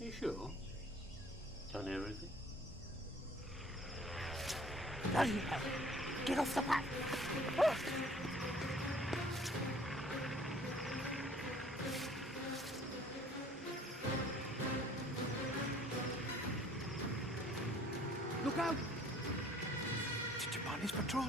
You sure? Done everything? Bloody hell! Get off the path! Look out! It's a Japanese patrol.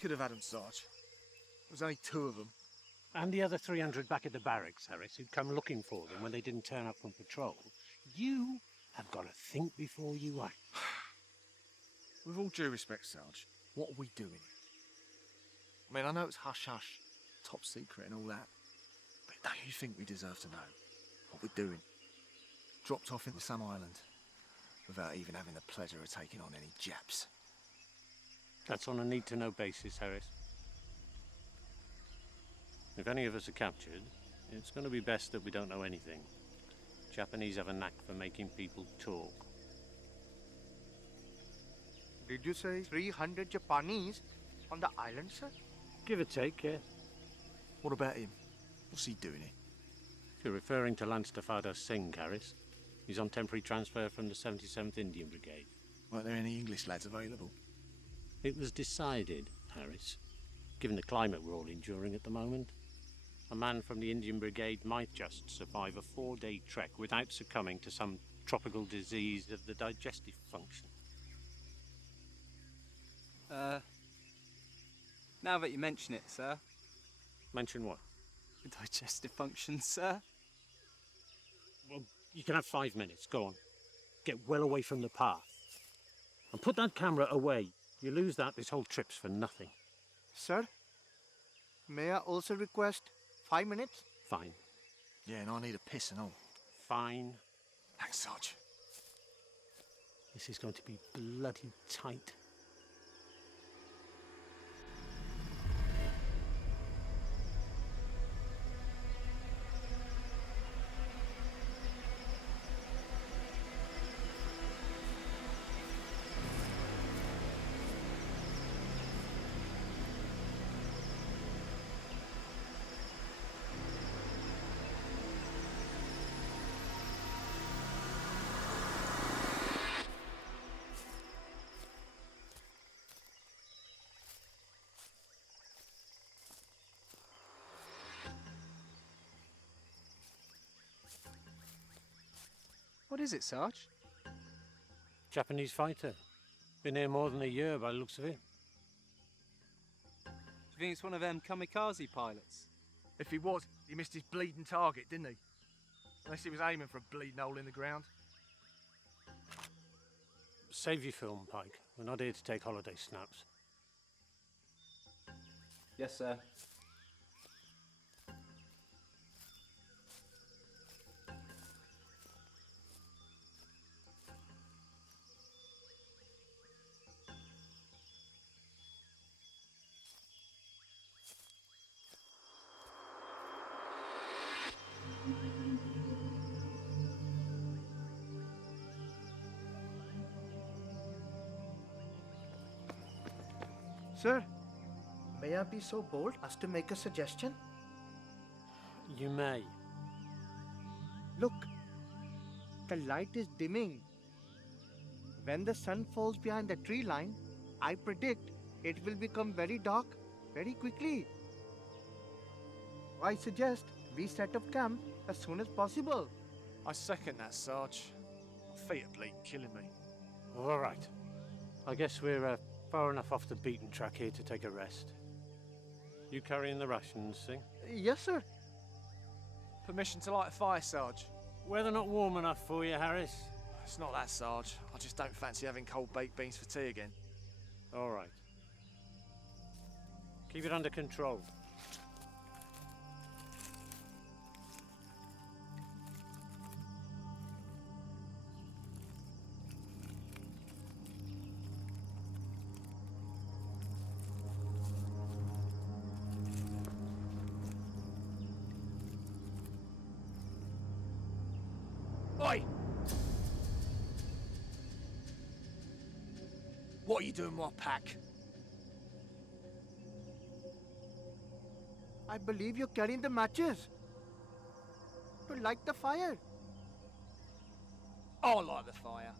Could have had them, Sarge. There was only 2 of them. And the other 300 back at the barracks, Harris, who'd come looking for them when they didn't turn up on patrol. You have got to think before you act. With all due respect, Sarge, what are we doing? I mean, I know it's hush-hush, top secret and all that, but don't you think we deserve to know what we're doing? Dropped off into some island without even having the pleasure of taking on any Japs. That's on a need-to-know basis, Harris. If any of us are captured, it's going to be best that we don't know anything. Japanese have a knack for making people talk. Did you say 300 Japanese on the island, sir? Give or take, yes. What about him? What's he doing here? If you're referring to Lance Tafada Singh, Harris, he's on temporary transfer from the 77th Indian Brigade. Weren't there any English lads available? It was decided, Harris, given the climate we're all enduring at the moment, a man from the Indian Brigade might just survive a 4-day trek without succumbing to some tropical disease of the digestive function. Now that you mention it, sir. Mention what? The digestive function, sir. Well, you can have 5 minutes, go on. Get well away from the path. And put that camera away. You lose that, this whole trip's for nothing. Sir, may I also request 5 minutes? Fine. Yeah, and I need a piss and all. Fine. Thanks, Sarge. This is going to be bloody tight. What is it, Sarge? Japanese fighter. Been here more than a year by the looks of it. Do you think it's one of them kamikaze pilots? If he was, he missed his bleeding target, didn't he? Unless he was aiming for a bleeding hole in the ground. Save your film, Pike. We're not here to take holiday snaps. Yes, sir. Sir, may I be so bold as to make a suggestion? You may. Look, the light is dimming. When the sun falls behind the tree line, I predict it will become very dark very quickly. I suggest we set up camp as soon as possible. I second that, Sarge. My feet are bleeding, killing me. All right. I guess we're far enough off the beaten track here to take a rest. You carrying the rations, Singh? Yes, sir. Permission to light a fire, Sarge. Weather not warm enough for you, Harris? It's not that, Sarge. I just don't fancy having cold baked beans for tea again. All right. Keep it under control. Oi! What are you doing with my pack? I believe you're carrying the matches to light the fire. I'll light the fire.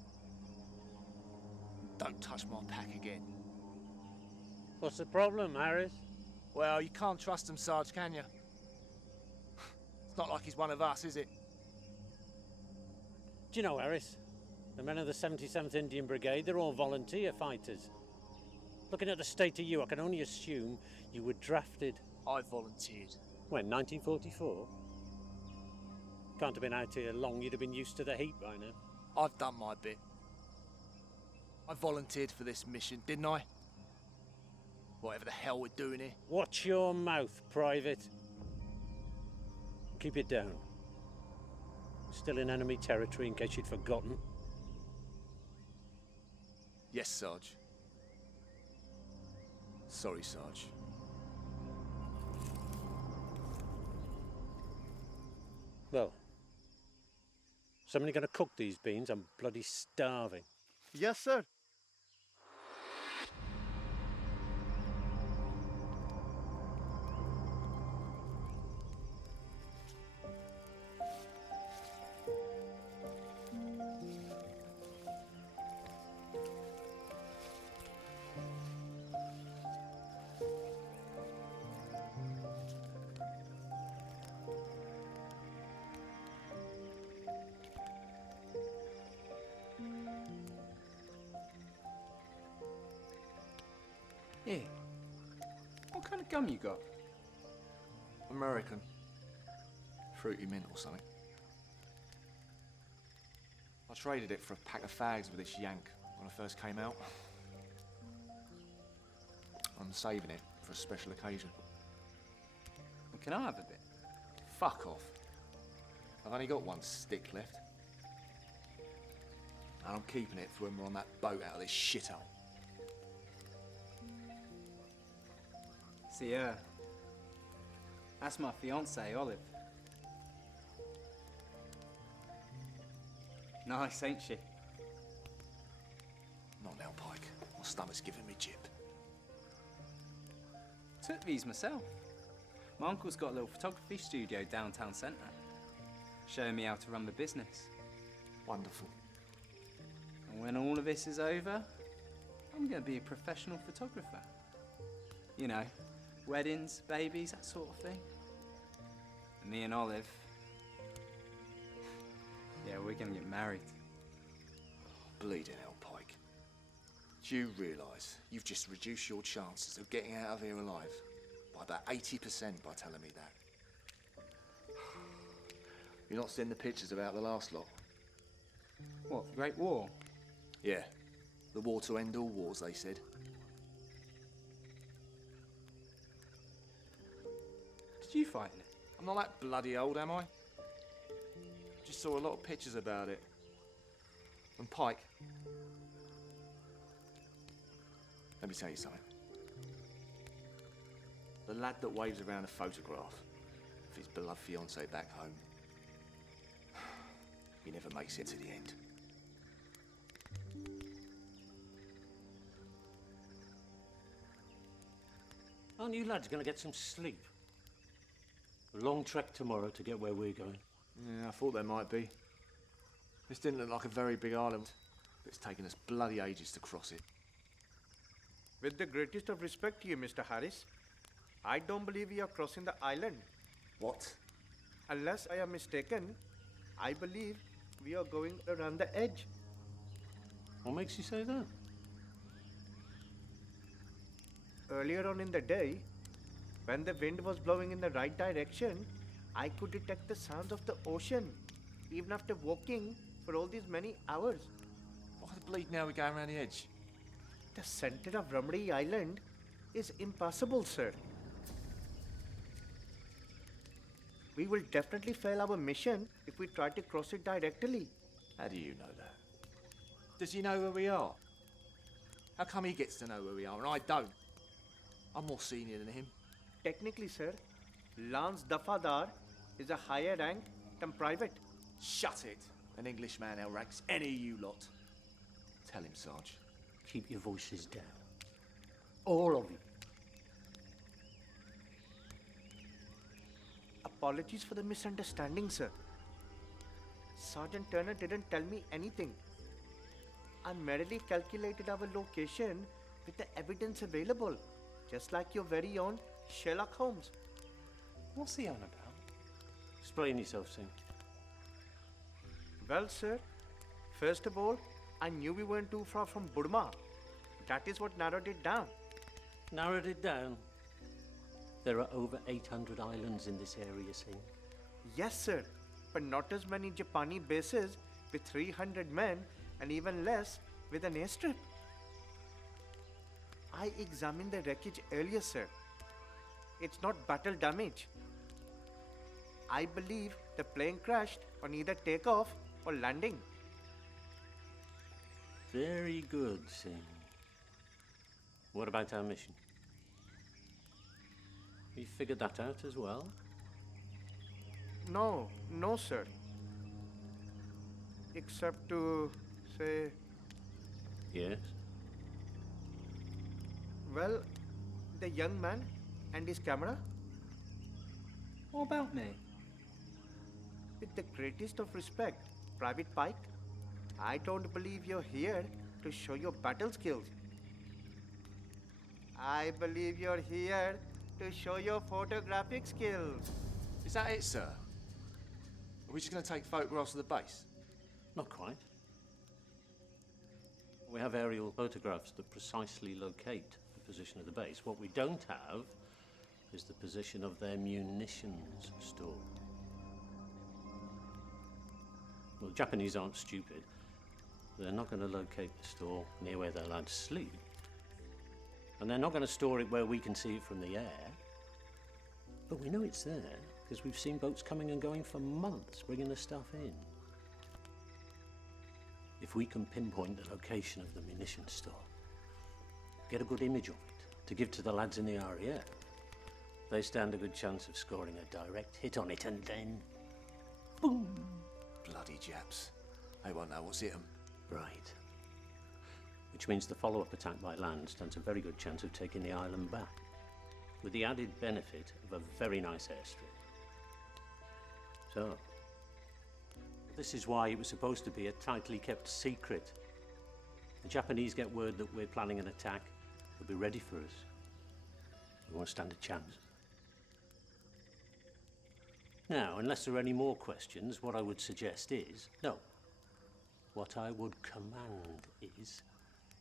Don't touch my pack again. What's the problem, Harris? Well, you can't trust him, Sarge, can you? It's not like he's one of us, is it? Do you know, Harris? The men of the 77th Indian Brigade, they're all volunteer fighters. Looking at the state of you, I can only assume you were drafted. I volunteered. When, 1944? Can't have been out here long, you'd have been used to the heat by now. I've done my bit. I volunteered for this mission, didn't I? Whatever the hell we're doing here. Watch your mouth, Private. Keep it down. Still in enemy territory, in case you'd forgotten. Yes, Sarge. Sorry, Sarge. Well, somebody gonna cook these beans? I'm bloody starving. Yes, sir. Here. What kind of gum you got? American. Fruity mint or something. I traded it for a pack of fags with this yank when I first came out. I'm saving it for a special occasion. Well, can I have a bit? Fuck off. I've only got one stick left. And I'm keeping it for when we're on that boat out of this shithole. See, that's my fiancée, Olive. Nice, ain't she? Not now, Pike. My stomach's giving me jip. Took these myself. My uncle's got a little photography studio downtown centre, showing me how to run the business. Wonderful. And when all of this is over, I'm going to be a professional photographer. You know, weddings, babies, that sort of thing. And me and Olive, yeah, we're going to get married. Bleeding hell, Pike. Do you realise you've just reduced your chances of getting out of here alive by about 80% by telling me that? You're not seeing the pictures about the last lot? What, the Great War? Yeah. The war to end all wars, they said. Did you fight in it? I'm not that bloody old, am I? Just saw a lot of pictures about it. And Pike, let me tell you something. The lad that waves around a photograph of his beloved fiancée back home, he never makes it to the end. Aren't you lads going to get some sleep? A long trek tomorrow to get where we're going. Yeah, I thought there might be. This didn't look like a very big island, but it's taken us bloody ages to cross it. With the greatest of respect to you, Mr. Harris, I don't believe we are crossing the island. What? Unless I am mistaken, I believe we are going around the edge. What makes you say that? Earlier on in the day, when the wind was blowing in the right direction, I could detect the sounds of the ocean, even after walking for all these many hours. Why the bleed now we're going around the edge? The center of Ramree Island is impossible, sir. We will definitely fail our mission if we try to cross it directly. How do you know that? Does he know where we are? How come he gets to know where we are and I don't? I'm more senior than him. Technically, sir, Lance Dafadar is a higher rank than private. Shut it! An Englishman outranks any of you lot. Tell him, Sarge. Keep your voices down. All of you. Apologies for the misunderstanding, sir. Sergeant Turner didn't tell me anything. I merely calculated our location with the evidence available, just like your very own Sherlock Holmes. What's he on about? Explain yourself, Singh. Well, sir, first of all, I knew we weren't too far from Burma. That is what narrowed it down. Narrowed it down. There are over 800 islands in this area, Singh. Yes, sir, but not as many Japani bases with 300 men and even less with an airstrip. I examined the wreckage earlier, sir. It's not battle damage. I believe the plane crashed on either takeoff or landing. Very good, Singh. What about our mission? You figured that out as well? No, sir. Except to say, Yes. well, the young man and his camera. What about me? With the greatest of respect, Private Pike, I don't believe you're here to show your battle skills. I believe you're here to show your photographic skills. Is that it, sir? Are we just going to take photographs of the base? Not quite. We have aerial photographs that precisely locate the position of the base. What we don't have is the position of their munitions store. Well, the Japanese aren't stupid. They're not going to locate the store near where their lads sleep. And they're not going to store it where we can see it from the air. But we know it's there because we've seen boats coming and going for months bringing the stuff in. If we can pinpoint the location of the munitions store, get a good image of it to give to the lads in the RAF, they stand a good chance of scoring a direct hit on it, and then boom! Bloody Japs. They won't know what's hit them. Right. Which means the follow-up attack by land stands a very good chance of taking the island back, with the added benefit of a very nice airstrip. So, this is why it was supposed to be a tightly kept secret. The Japanese get word that we're planning an attack, they'll be ready for us. We won't stand a chance. Now, unless there are any more questions, what I would suggest is, no, what I would command is,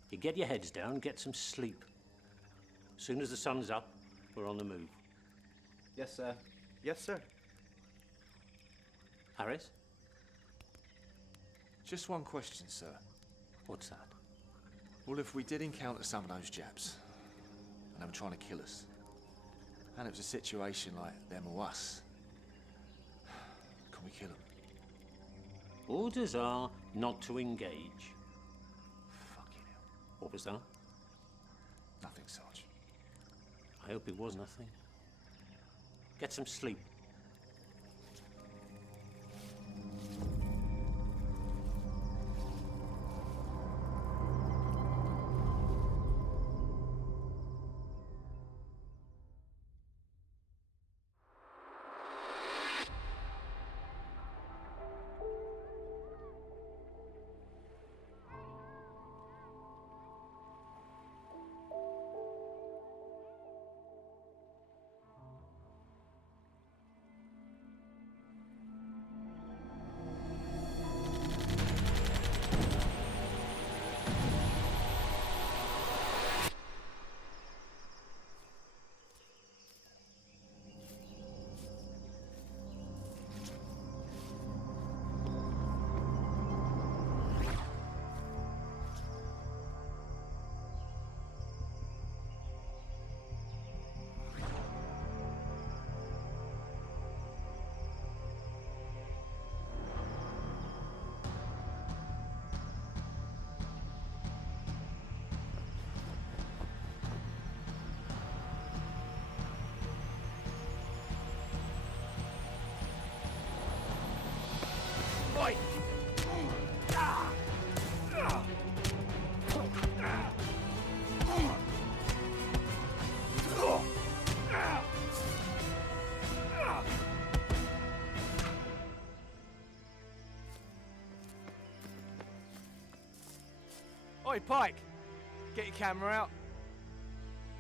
you get your heads down, get some sleep. As soon as the sun's up, we're on the move. Yes, sir. Yes, sir. Harris, Just one question, sir. what's that? Well, if we did encounter some of those Japs, and they were trying to kill us, and it was a situation like them or us, can we kill them? Orders are not to engage. Fucking hell. What was that? Nothing, Sarge. I hope it was nothing. Get some sleep. Oi, Pike! Get your camera out.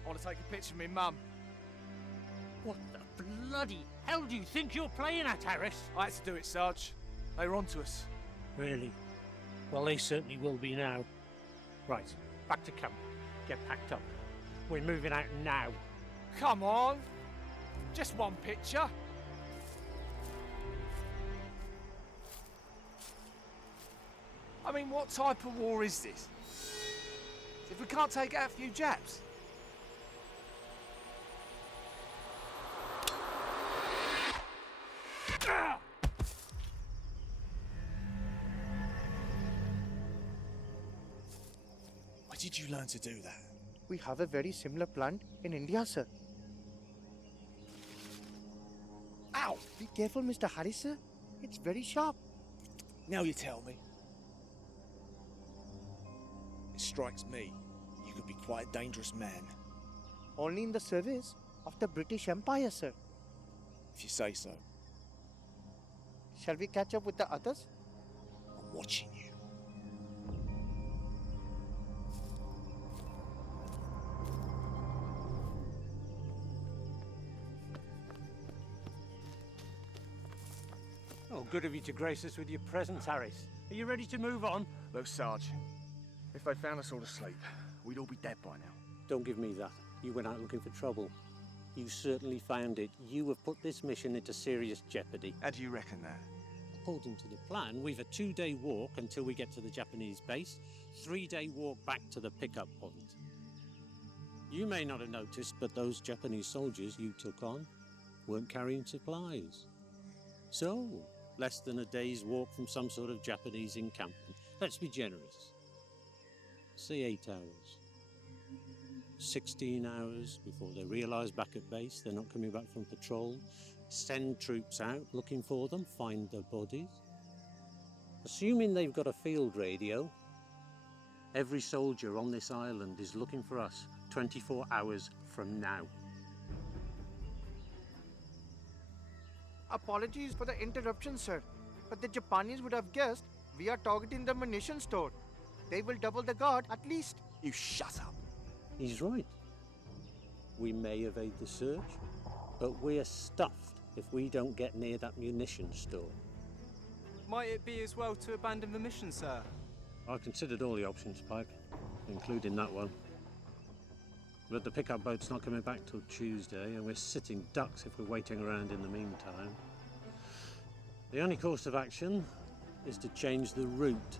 I want to take a picture of me mum. What the bloody hell do you think you're playing at, Harris? I had to do it, Sarge. They were onto us. Really? Well, they certainly will be now. Right, back to camp. Get packed up. We're moving out now. Come on! Just one picture. I mean, what type of war is this? If we can't take out a few Japs? Where did you learn to do that? We have a very similar plant in India, sir. Ow! Be careful, Mr. Harris, sir. It's very sharp. Now you tell me. It strikes me you could be quite a dangerous man, Only in the service of the British Empire, sir. if you say so. Shall we catch up with the others? I'm watching you. Oh, good of you to grace us with your presence, Harris. Are you ready to move on? Look, Sarge, if they found us all asleep, we'd all be dead by now. Don't give me that. You went out looking for trouble. You certainly found it. You have put this mission into serious jeopardy. How do you reckon that? According to the plan, we've a 2-day walk until we get to the Japanese base, 3-day walk back to the pickup point. You may not have noticed, but those Japanese soldiers you took on weren't carrying supplies. So, less than a day's walk from some sort of Japanese encampment. Let's be generous. Say 8 hours. 16 hours before they realise back at base they're not coming back from patrol. Send troops out looking for them, find their bodies. Assuming they've got a field radio, every soldier on this island is looking for us 24 hours from now. Apologies for the interruption, sir. But the Japanese would have guessed we are targeting the munition store. They will double the guard at least. You shut up. He's right. We may evade the search, but we're stuffed if we don't get near that munition store. Might it be as well to abandon the mission, sir? I considered all the options, Pike, including that one. But the pickup boat's not coming back till Tuesday, and we're sitting ducks if we're waiting around in the meantime. The only course of action is to change the route.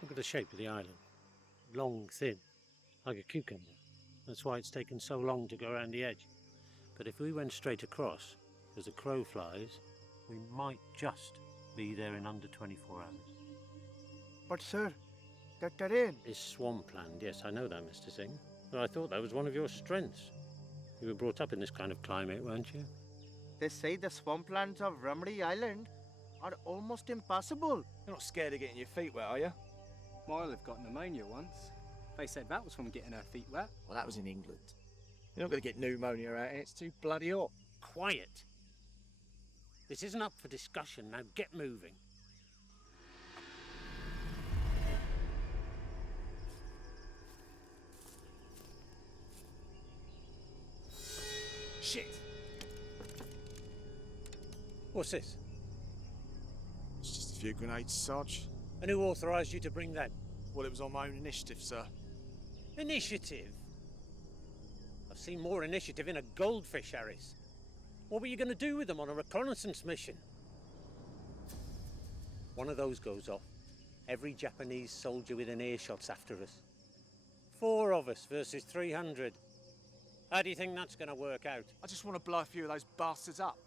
Look at the shape of the island. Long, thin, like a cucumber. That's why it's taken so long to go around the edge. But if we went straight across, as a crow flies, we might just be there in under 24 hours. But, sir, the terrain. Is swampland, yes, I know that, Mr. Singh. But I thought that was one of your strengths. You were brought up in this kind of climate, weren't you? They say the swamplands of Ramree Island are almost impassable. You're not scared of getting your feet wet, are you? My olive got pneumonia once. They said that was from getting her feet wet. Well, that was in England. You're not going to get pneumonia out here. It's too bloody hot. Quiet. This isn't up for discussion. Now get moving. Shit! What's this? It's just a few grenades, Sarge. And who authorised you to bring them? Well, it was on my own initiative, sir. Initiative? I've seen more initiative in a goldfish, Harris. What were you going to do with them on a reconnaissance mission? One of those goes off. Every Japanese soldier within earshot's after us. 4 of us versus 300. How do you think that's going to work out? I just want to blow a few of those bastards up.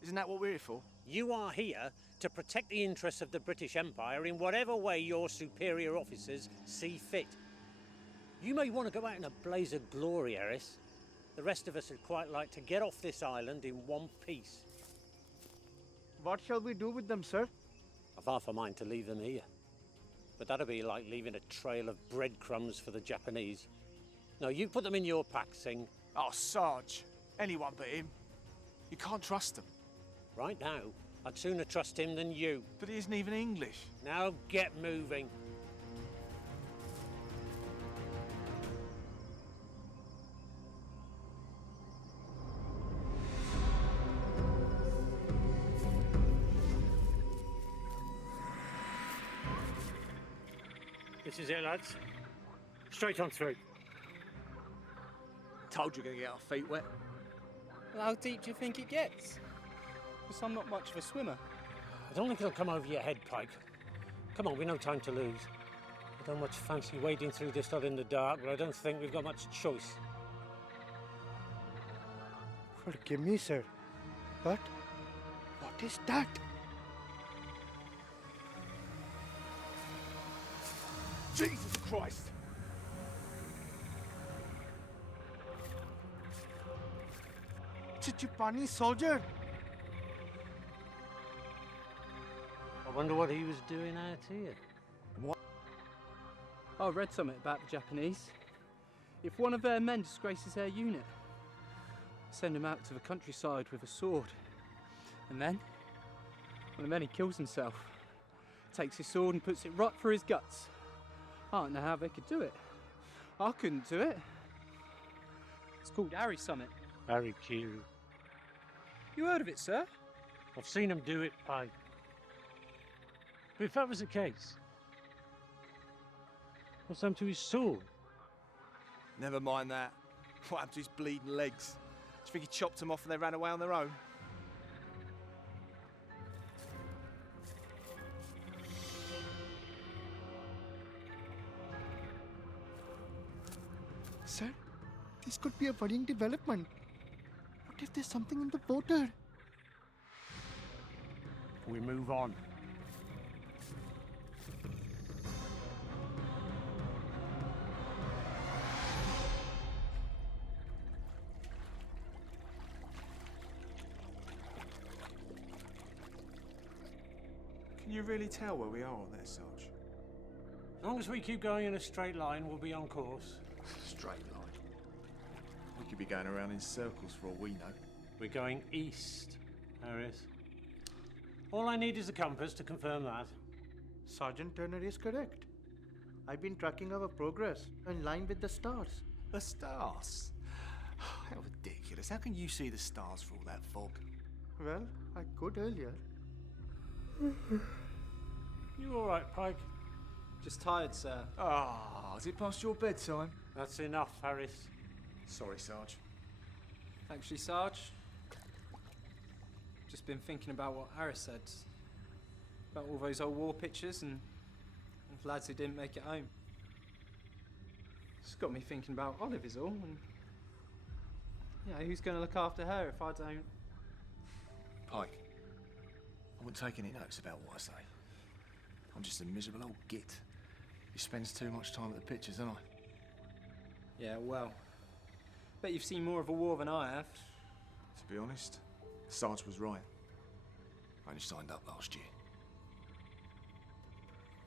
Isn't that what we're here for? You are here to protect the interests of the British Empire in whatever way your superior officers see fit. You may want to go out in a blaze of glory, Harris. The rest of us would quite like to get off this island in one piece. What shall we do with them, sir? I've half a mind to leave them here. But that'd be like leaving a trail of breadcrumbs for the Japanese. No, you put them in your pack, Singh. Oh, Sarge. Anyone but him. You can't trust them. Right now, I'd sooner trust him than you. But he isn't even English. Now get moving. This is it, lads. Straight on through. Told you we're going to get our feet wet. Well, how deep do you think it gets? Because I'm not much of a swimmer. I don't think it'll come over your head, Pike. Come on, we've no time to lose. I don't much fancy wading through this lot in the dark, but I don't think we've got much choice. Forgive me, sir. But what is that? Jesus Christ! It's a Japanese soldier. I wonder what he was doing out here. I read something about the Japanese. If one of their men disgraces their unit, send him out to the countryside with a sword. And then, when the man he kills himself, takes his sword and puts it right through his guts. I don't know how they could do it. I couldn't do it. It's called Harry Summit. Harry Q. You heard of it, sir? I've seen him do it, Pike. But if that was the case, what's happened to his sword? Never mind that. What happened to his bleeding legs? Do you think he chopped them off and they ran away on their own? Sir, this could be a worrying development. What if there's something in the water? We move on. Can you really tell where we are on there, Sarge? As long as we keep going in a straight line, we'll be on course. Straight line. We could be going around in circles for all we know. We're going east, Harris. All I need is a compass to confirm that. Sergeant Turner is correct. I've been tracking our progress in line with the stars. The stars? How ridiculous. How can you see the stars for all that fog? Well, I could earlier. You all right, Pike? Just tired, sir. Ah, is it past your bedtime? That's enough, Harris. Sorry, Sarge. Actually, Sarge, just been thinking about what Harris said. About all those old war pictures and lads who didn't make it home. It's got me thinking about Olive is all, and who's going to look after her if I don't? Pike, I wouldn't take any notes about what I say. I'm just a miserable old git who spends too much time at the pictures, don't I? Yeah, well, bet you've seen more of a war than I have. To be honest, Sarge was right. I only signed up last year.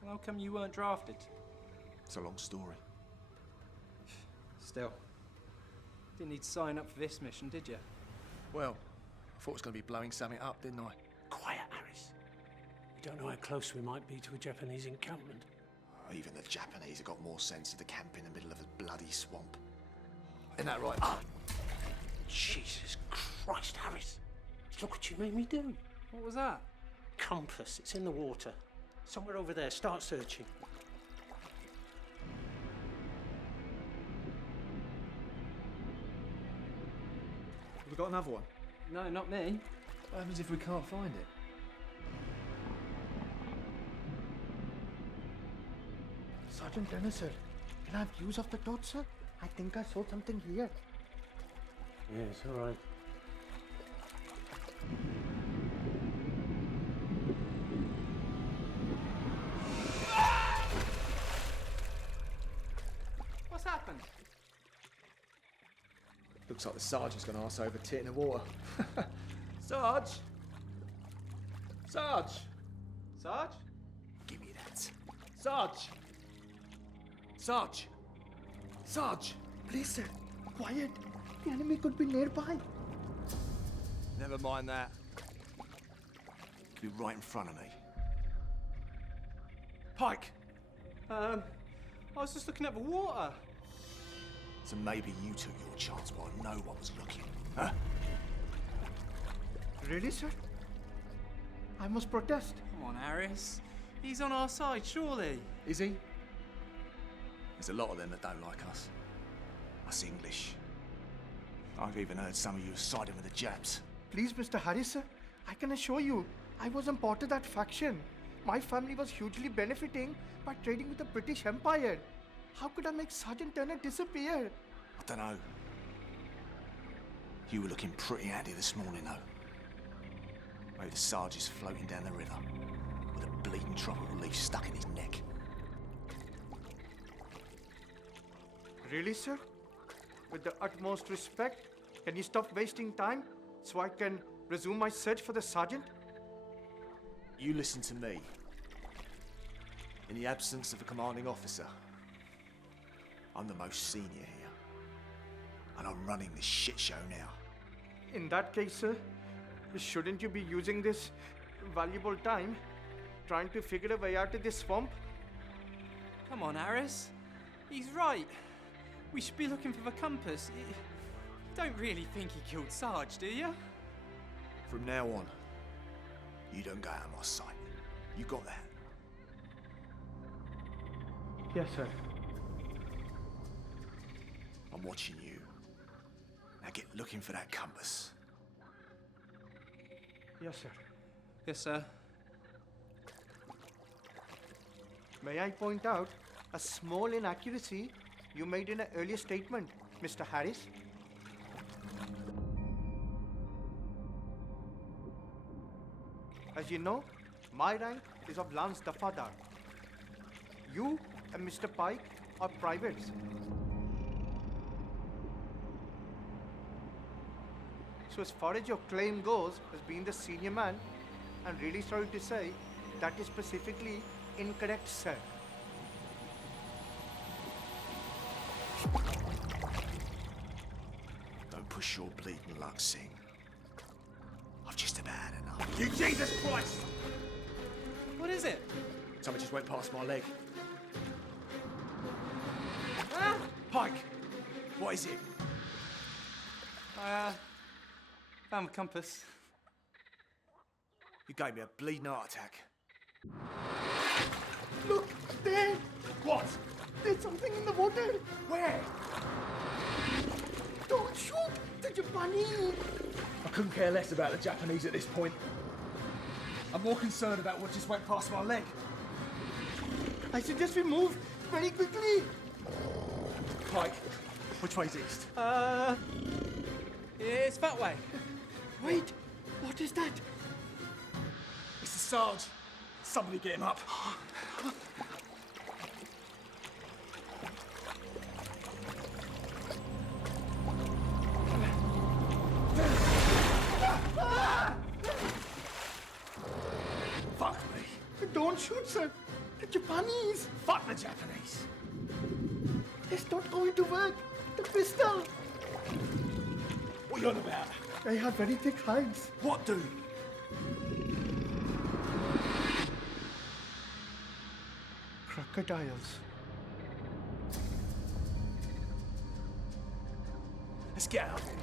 Well, how come you weren't drafted? It's a long story. Still, didn't need to sign up for this mission, did you? Well, I thought it was going to be blowing something up, didn't I? Quiet, Harris. We don't know how close we might be to a Japanese encampment. Even the Japanese have got more sense to camp in the middle of a bloody swamp. Isn't that right? Ah! Jesus Christ, Harris. Look what you made me do. What was that? Compass. It's in the water. Somewhere over there. Start searching. Have we got another one? No, not me. What happens if we can't find it? Sergeant Turner, sir, can I have views of the dot, sir? I think I saw something here. Yes, all right. What's happened? Looks like the sergeant's going to arse over tit in the water. Sarge! Sarge! Sarge? Give me that. Sarge! Sarge! Sarge! Please, sir, quiet. The enemy could be nearby. Never mind that. Could be right in front of me. Pike! I was just looking at the water. So maybe you took your chance while no one was looking, huh? Really, sir? I must protest. Come on, Harris. He's on our side, surely. Is he? There's a lot of them that don't like us. Us English. I've even heard some of you siding with the Japs. Please, Mr. Harris, sir, I can assure you, I wasn't part of that faction. My family was hugely benefiting by trading with the British Empire. How could I make Sergeant Turner disappear? I don't know. You were looking pretty handy this morning, though. Maybe the Sarge is floating down the river with a bleeding tropical leaf stuck in his neck. Really, sir? With the utmost respect, can you stop wasting time so I can resume my search for the sergeant? You listen to me. In the absence of a commanding officer, I'm the most senior here. And I'm running this shit show now. In that case, sir, shouldn't you be using this valuable time trying to figure a way out of this swamp? Come on, Harris. He's right. We should be looking for the compass. You don't really think he killed Sarge, do you? From now on, you don't go out of my sight. You got that? Yes, sir. I'm watching you. Now get looking for that compass. Yes, sir. Yes, sir. May I point out a small inaccuracy you made in an earlier statement, Mr. Harris? As you know, my rank is of Lance Dafadar. You and Mr. Pike are privates. So as far as your claim goes as being the senior man, I'm really sorry to say that is specifically incorrect, sir. Don't push your bleeding luck, Singh. I've just about had enough. You Jesus Christ! What is it? Something just went past my leg. Ah! Pike! What is it? Found the compass. You gave me a bleeding heart attack. Look, there! What? There's something in the water! Where? Don't shoot! The Japanese! I couldn't care less about the Japanese at this point. I'm more concerned about what just went past my leg. I suggest we move very quickly! Pike, which way's east? It's that way. Wait! What is that? It's the Sarge. Somebody get him up. Fuck me. Don't shoot, sir! The Japanese! Fuck the Japanese. It's not going to work! The pistol! What are you on about? They have very thick hides. What do? Crocodiles. Let's get out of here.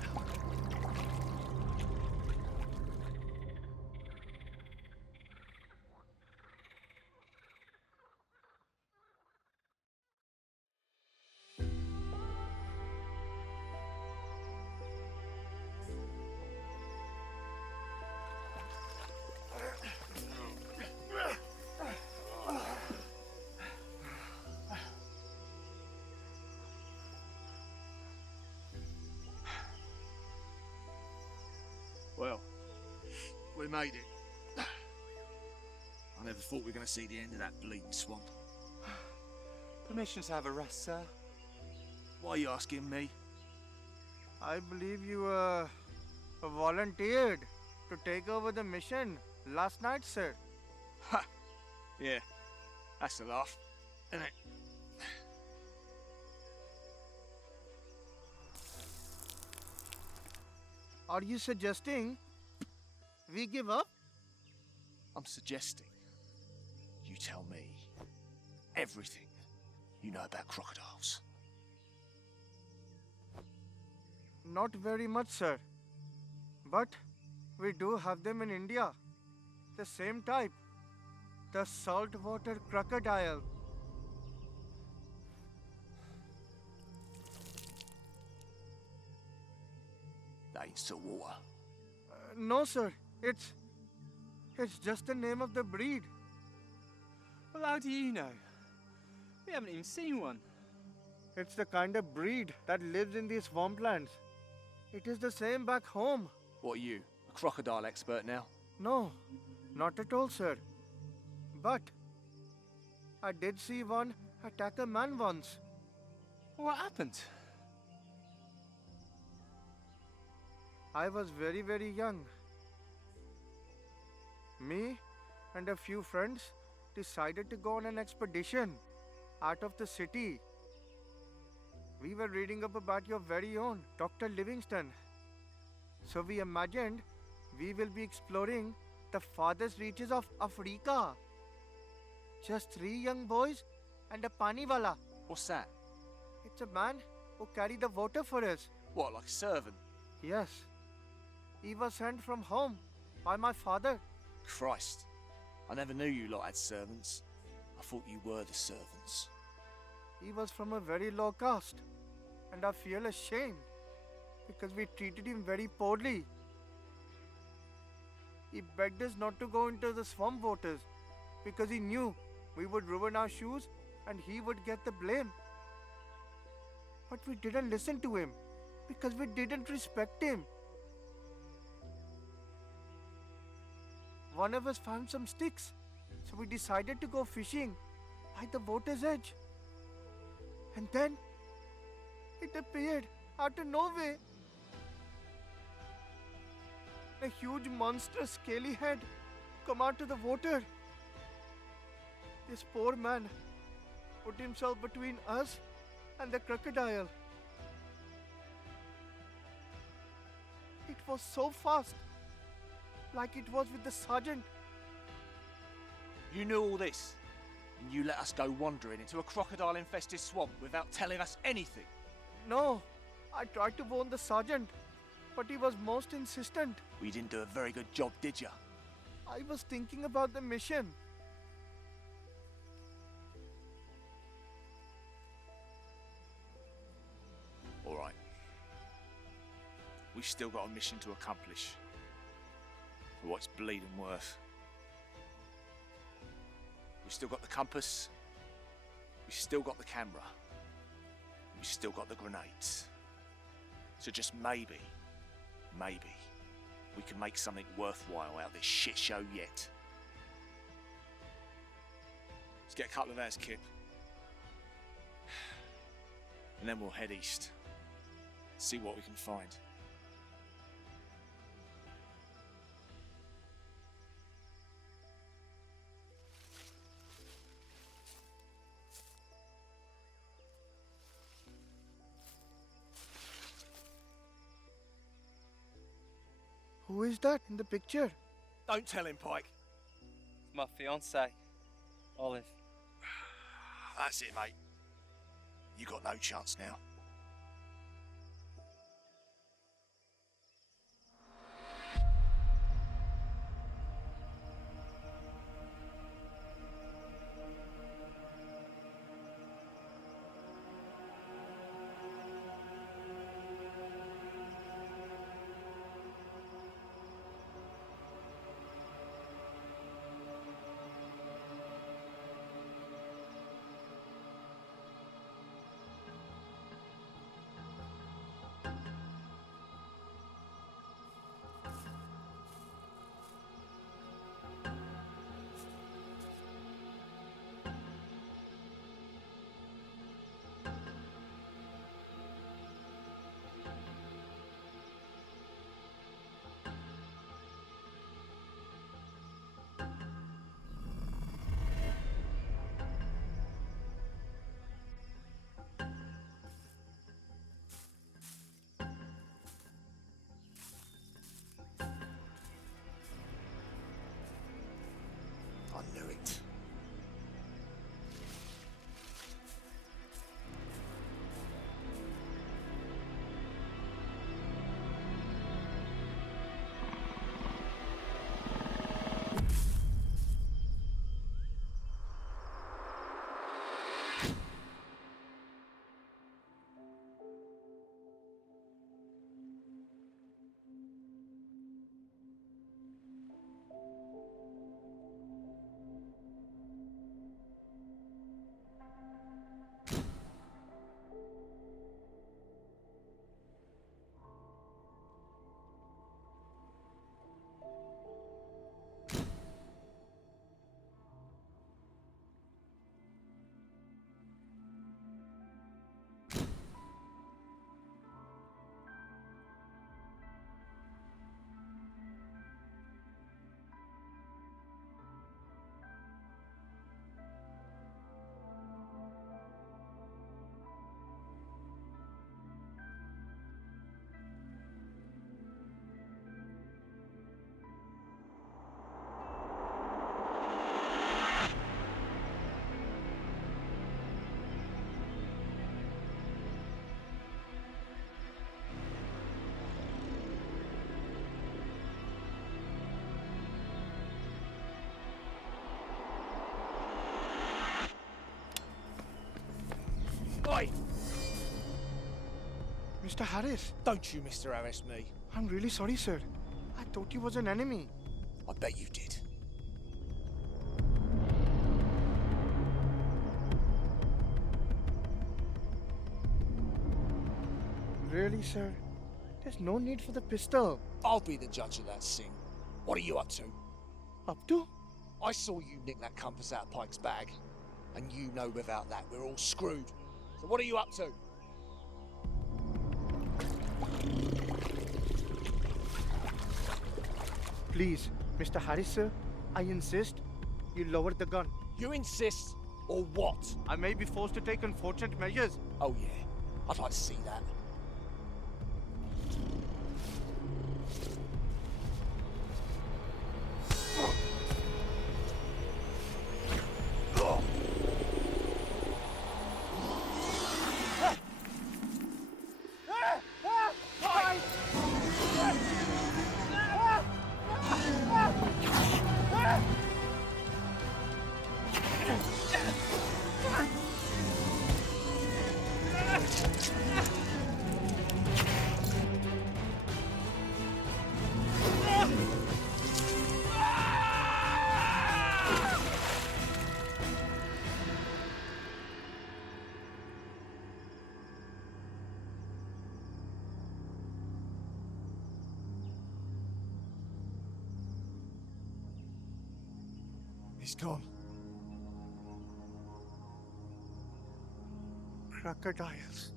Well, we made it. I never thought we were going to see the end of that bleeding swamp. Permission to have a rest, sir. Why are you asking me? I believe you volunteered to take over the mission last night, sir. Ha! Yeah, that's a laugh, isn't it? Are you suggesting we give up? I'm suggesting you tell me everything you know about crocodiles. Not very much, sir. But we do have them in India. The same type. The saltwater crocodile. That ain't saltwater. No, sir. It's just the name of the breed. Well, how do you know? We haven't even seen one. It's the kind of breed that lives in these swamplands. It is the same back home. What are you, a crocodile expert now? No, not at all, sir. But I did see one attack a man once. What happened? I was very, very young. Me and a few friends decided to go on an expedition out of the city. We were reading up about your very own Dr. Livingston. So we imagined we will be exploring the farthest reaches of Africa. Just 3 young boys and a paniwala. What's that? It's a man who carried the water for us. What, like a servant? Yes. He was sent from home by my father. Christ, I never knew you lot had servants. I thought you were the servants. He was from a very low caste, and I feel ashamed because we treated him very poorly. He begged us not to go into the swamp waters because he knew we would ruin our shoes and he would get the blame. But we didn't listen to him because we didn't respect him. One of us found some sticks, so we decided to go fishing by the water's edge. And then it appeared out of nowhere. A huge monstrous scaly head come out of the water. This poor man put himself between us and the crocodile. It was so fast, like it was with the sergeant. You knew all this, and you let us go wandering into a crocodile-infested swamp without telling us anything. No, I tried to warn the sergeant, but he was most insistent. We didn't do a very good job, did ya? I was thinking about the mission. All right. We've still got a mission to accomplish. For what it's bleeding worth. We've still got the compass. We've still got the camera. We've still got the grenades. So just maybe, we can make something worthwhile out of this shit show yet. Let's get a couple of hours, Kip. And then we'll head east. See what we can find. Who is that in the picture? Don't tell him, Pike. It's my fiancée, Olive. That's it, mate. You got no chance now. Mr. Harris. Don't you, Mr. Harris, me. I'm really sorry, sir. I thought you was an enemy. I bet you did. Really, sir? There's no need for the pistol. I'll be the judge of that scene. What are you up to? Up to? I saw you nick that compass out of Pike's bag. And you know without that we're all screwed. So what are you up to? Please, Mr. Harris, sir, I insist you lower the gun. You insist, or what? I may be forced to take unfortunate measures. Oh yeah, I'd like to see that. He's gone. Crocodiles.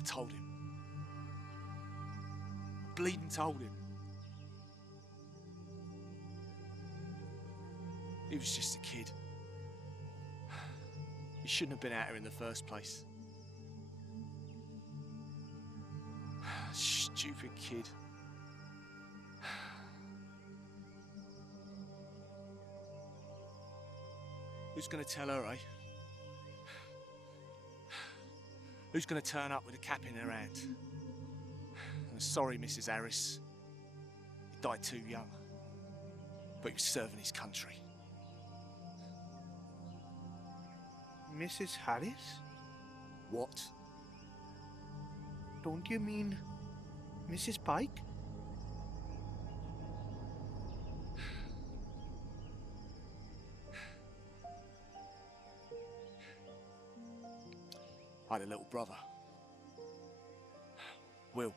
I told him. Bleeding told him. He was just a kid. He shouldn't have been out here in the first place. Stupid kid. Who's gonna tell her, eh? Who's gonna turn up with a cap in her hand? I'm sorry, Mrs. Harris. He died too young. But he was serving his country. Mrs. Harris? What? Don't you mean Mrs. Pike? I had a little brother. Will.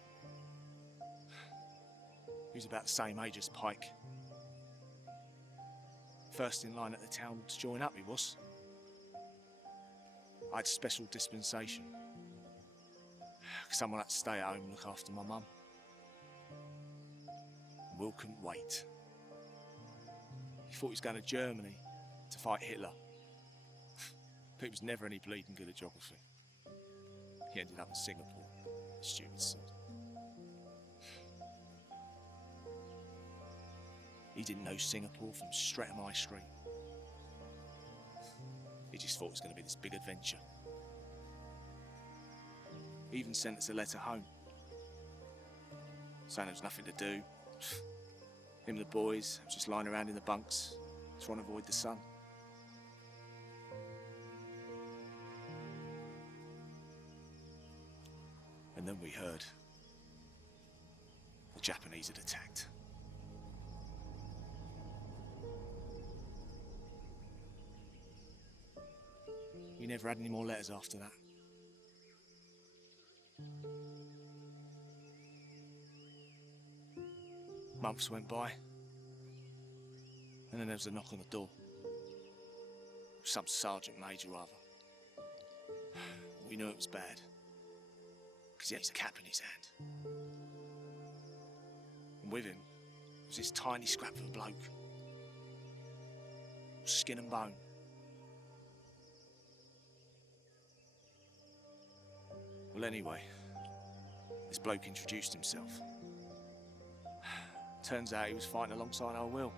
He was about the same age as Pike. First in line at the town to join up, he was. I had special dispensation. Someone had to stay at home and look after my mum. Will couldn't wait. He thought he was going to Germany to fight Hitler. But he was never any bleeding good at geography. He ended up in Singapore, stupid sod. He didn't know Singapore from Streatham High Street. He just thought it was going to be this big adventure. He even sent us a letter home, saying there was nothing to do. Him and the boys just lying around in the bunks, trying to avoid the sun. And then we heard the Japanese had attacked. We never had any more letters after that. Months went by, and then there was a knock on the door. Some sergeant major or other. We knew it was bad, because he had a cap in his hand. And with him was this tiny scrap of a bloke. Skin and bone. Well, anyway, this bloke introduced himself. Turns out he was fighting alongside our Will.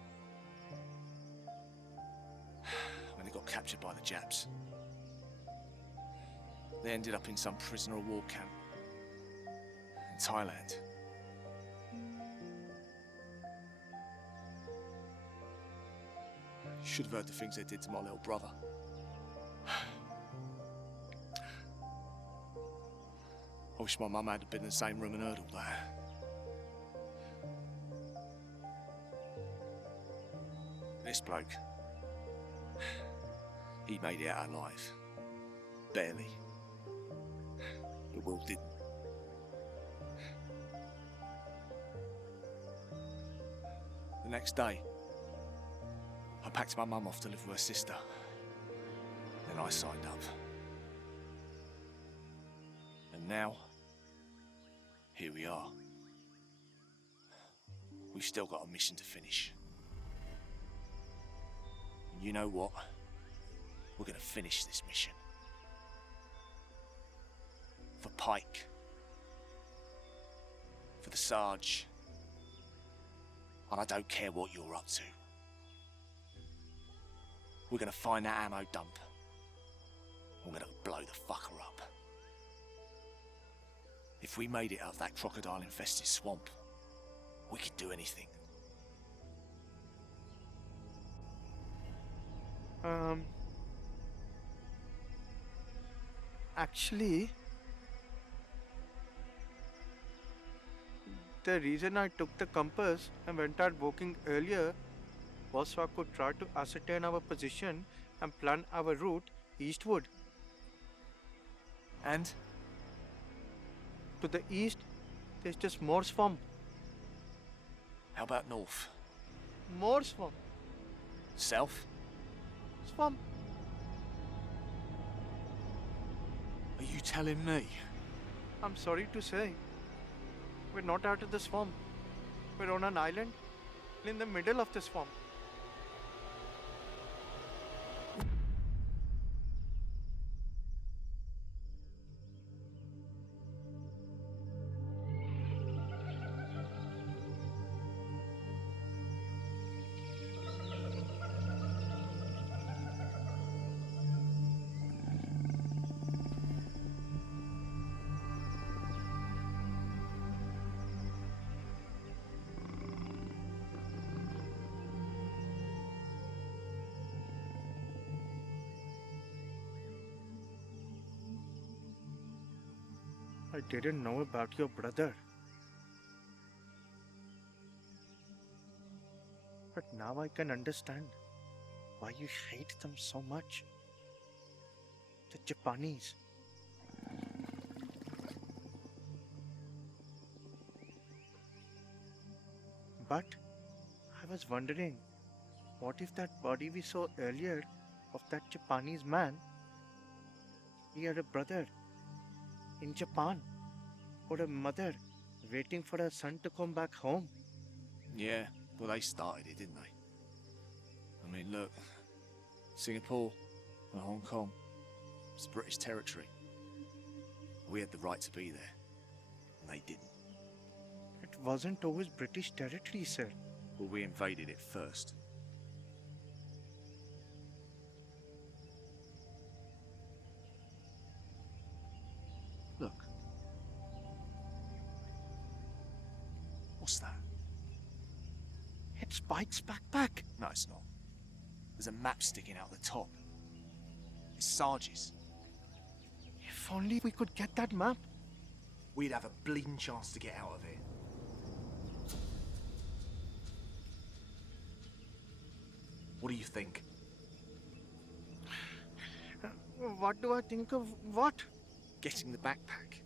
got captured by the Japs. They ended up in some prisoner of war camp in Thailand. You should have heard the things they did to my little brother. I wish my mum had been in the same room and heard all that. This bloke, he made it out alive. Barely. But Will didn't. The next day, I packed my mum off to live with her sister. Then I signed up. And now, here we are. We've still got a mission to finish. And you know what? We're gonna finish this mission. For Pike. For the Sarge. And I don't care what you're up to. We're gonna find that ammo dump. We're gonna blow the fucker up. If we made it out of that crocodile-infested swamp, we could do anything. Actually, the reason I took the compass and went out walking earlier was so I could try to ascertain our position and plan our route eastward. And? To the east, there's just more swamp. How about north? More swamp. South? Swamp. Are you telling me? I'm sorry to say, we're not out of the swamp. We're on an island in the middle of the swamp. I didn't know about your brother. But now I can understand why you hate them so much. The Japanese. But I was wondering, what if that body we saw earlier of that Japanese man, he had a brother in Japan, or a mother waiting for her son to come back home? Yeah, well they started it, didn't they? I mean, look, Singapore and Hong Kong, it's British territory. We had the right to be there, and they didn't. It wasn't always British territory, sir. Well, we invaded it first. Look. What's that? It's Spike's backpack. No, it's not. There's a map sticking out the top. It's Sarge's. If only we could get that map. We'd have a bleeding chance to get out of here. What do you think? What do I think of what? Getting the backpack.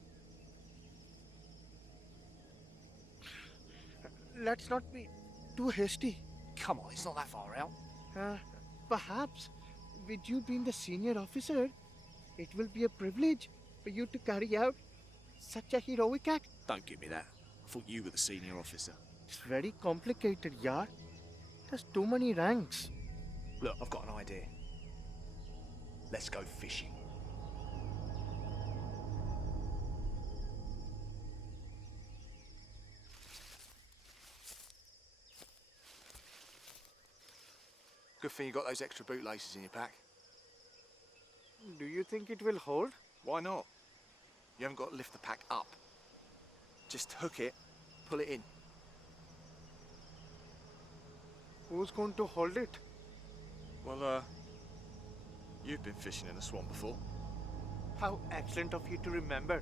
Let's not be too hasty. Come on, it's not that far out. Perhaps, with you being the senior officer, it will be a privilege for you to carry out such a heroic act. Don't give me that. I thought you were the senior officer. It's very complicated, yaar. There's too many ranks. Look, I've got an idea. Let's go fishing. Good thing you got those extra bootlaces in your pack. Do you think it will hold? Why not? You haven't got to lift the pack up. Just hook it, pull it in. Who's going to hold it? Well, you've been fishing in the swamp before. How excellent of you to remember.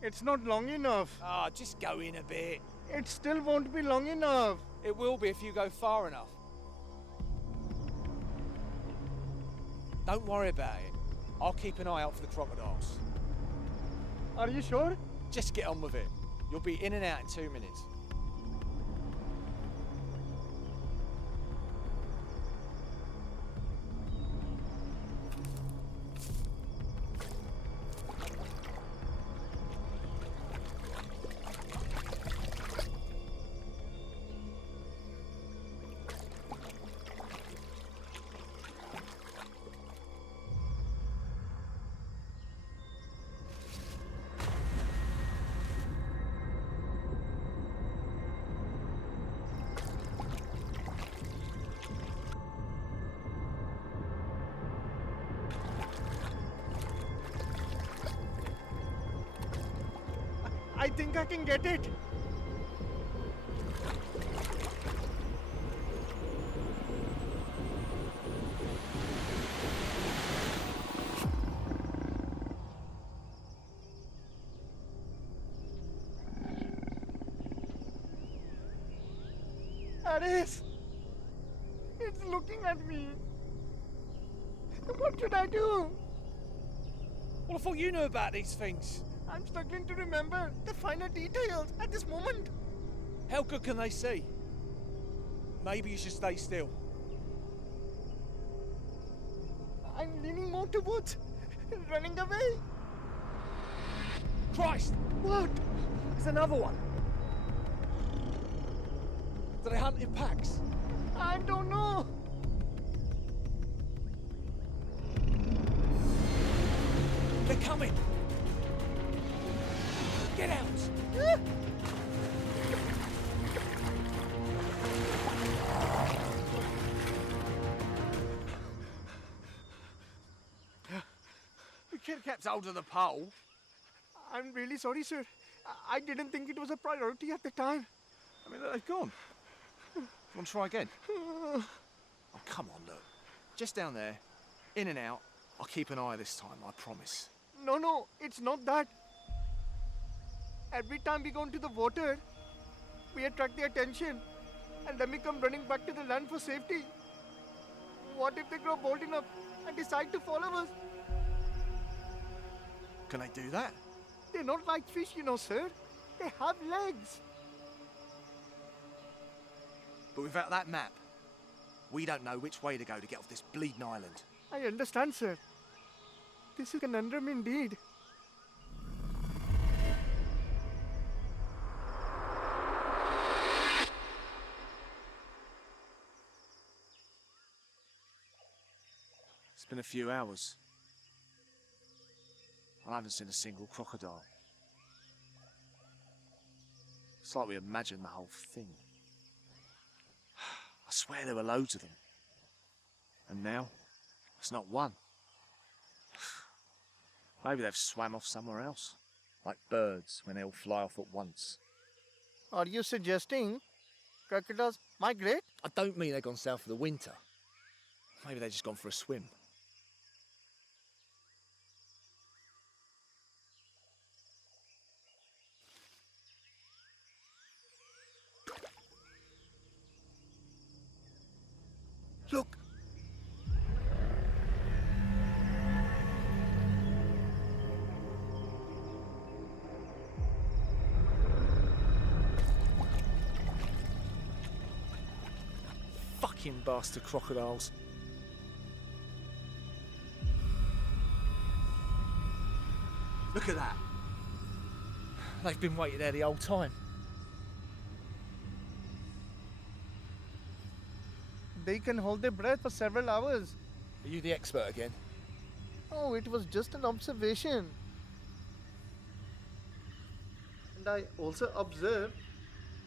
It's not long enough. Ah, just go in a bit. It still won't be long enough. It will be if you go far enough. Don't worry about it. I'll keep an eye out for the crocodiles. Are you sure? Just get on with it. You'll be in and out in 2 minutes. I think I can get it. Aris! It's looking at me. What should I do? Well, I thought you knew about these things. I'm struggling to remember the finer details at this moment. How good can they see? Maybe you should stay still. I'm leaning more towards running away. Christ! What? There's another one. Do they hunt in packs? I don't know. They're coming. Get out! We could have kept hold of the pole. I'm really sorry, sir. I didn't think it was a priority at the time. I mean, they've gone. You want to try again? Oh, come on, look. Just down there, in and out. I'll keep an eye this time, I promise. No, it's not that. Every time we go into the water, we attract their attention, and then we come running back to the land for safety. What if they grow bold enough and decide to follow us? Can they do that? They're not like fish, you know, sir. They have legs. But without that map, we don't know which way to go to get off this bleeding island. I understand, sir. This is a conundrum indeed. It's been a few hours. I haven't seen a single crocodile. It's like we imagined the whole thing. I swear there were loads of them. And now, there's not one. Maybe they've swam off somewhere else. Like birds when they all fly off at once. Are you suggesting crocodiles migrate? I don't mean they've gone south for the winter. Maybe they've just gone for a swim. Look! Fucking bastard crocodiles. Look at that. They've been waiting there the whole time. They can hold their breath for several hours. Are you the expert again? Oh, it was just an observation. And I also observed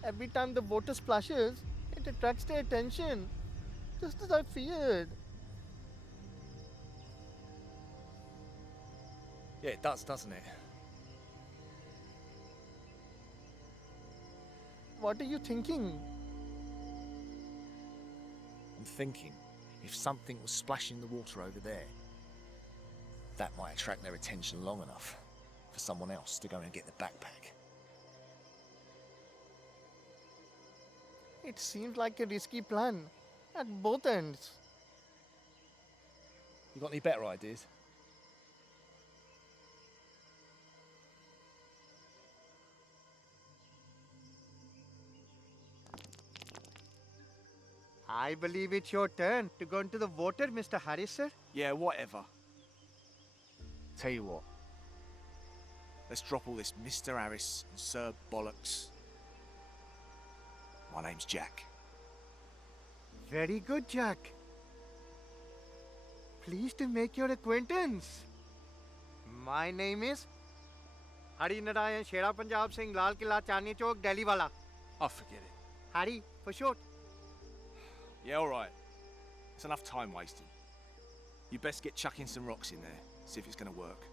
every time the water splashes, it attracts their attention, just as I feared. Yeah, it does, doesn't it? What are you thinking? I'm thinking, if something was splashing the water over there, that might attract their attention long enough for someone else to go and get the backpack. It seems like a risky plan at both ends. You got any better ideas? I believe it's your turn to go into the water, Mr. Harris, sir. Yeah, whatever. Tell you what. Let's drop all this Mr. Harris and Sir Bollocks. My name's Jack. Very good, Jack. Pleased to make your acquaintance. My name is Hari Narayan Shera Punjab Singh Lal Killa Chandni Chowk Delhi wala. Oh, forget it. Hari for short. Yeah, all right. It's enough time wasted. You best get chucking some rocks in there, see if it's going to work.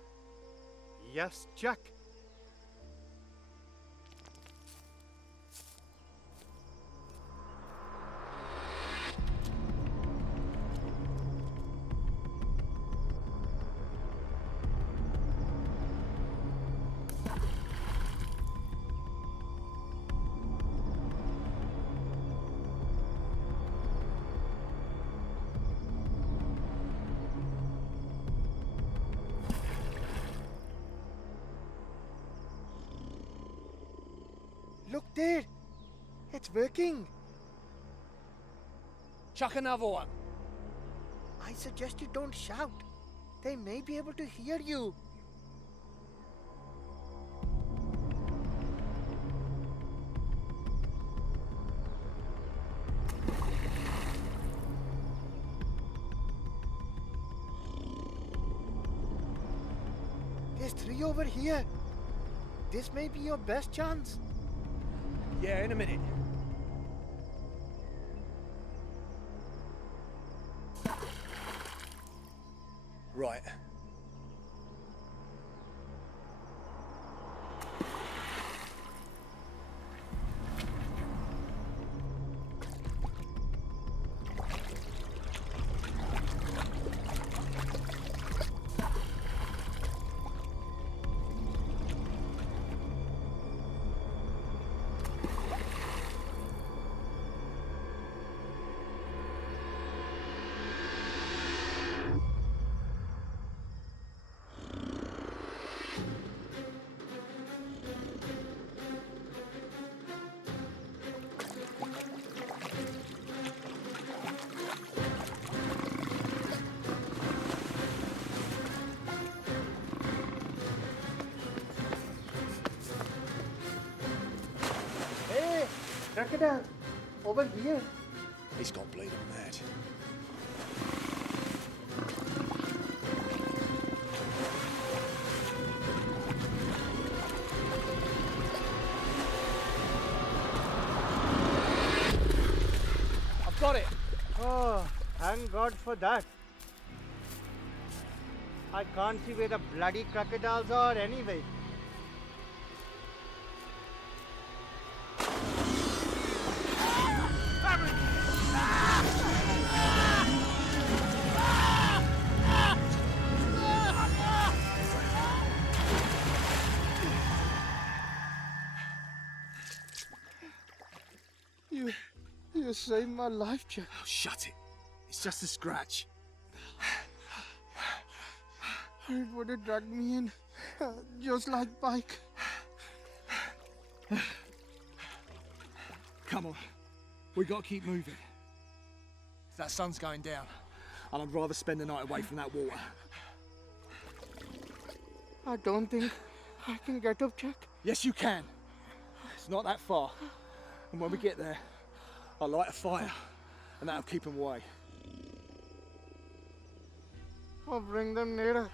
Yes, Jack. Look there! It's working! Chuck another one. I suggest you don't shout. They may be able to hear you. There's 3 over here. This may be your best chance. Yeah, in a minute. Right. Hey, crocodile, over here. He's gone bleeding mad. I've got it. Oh, thank God for that. I can't see where the bloody crocodiles are anyway. You saved my life, Jack. Oh, shut it. It's just a scratch. It would have dragged me in, just like Pike. Come on. We got to keep moving. That sun's going down, and I'd rather spend the night away from that water. I don't think I can get up, Jack. Yes, you can. It's not that far. And when we get there, I'll light a fire, and that'll keep them away. Oh, bring them nearer.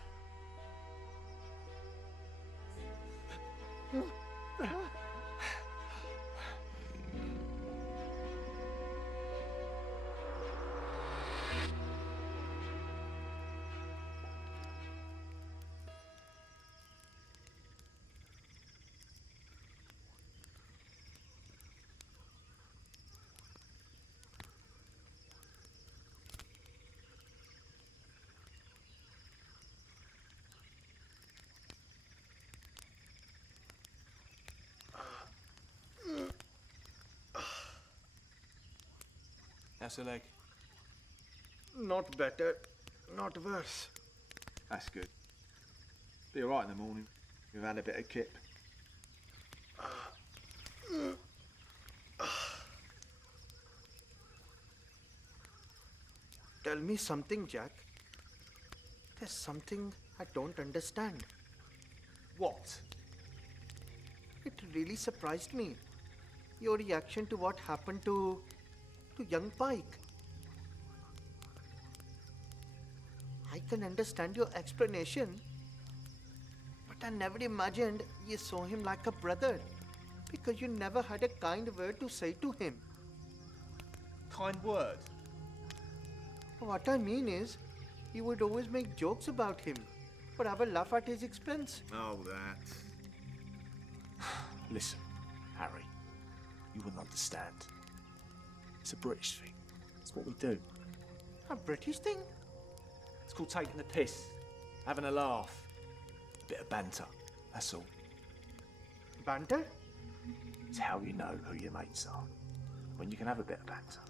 How's the leg? Not better, not worse. That's good. Be alright in the morning. We've had a bit of kip. Tell me something, Jack. There's something I don't understand. What? It really surprised me. Your reaction to what happened to young Pike. I can understand your explanation, but I never imagined you saw him like a brother, because you never had a kind word to say to him. Kind word? What I mean is, you would always make jokes about him, or have a laugh at his expense. Oh, that. Listen, Harry, you wouldn't understand. It's a British thing. It's what we do. A British thing? It's called taking the piss, having a laugh, a bit of banter, that's all. Banter? It's how you know who your mates are, when you can have a bit of banter.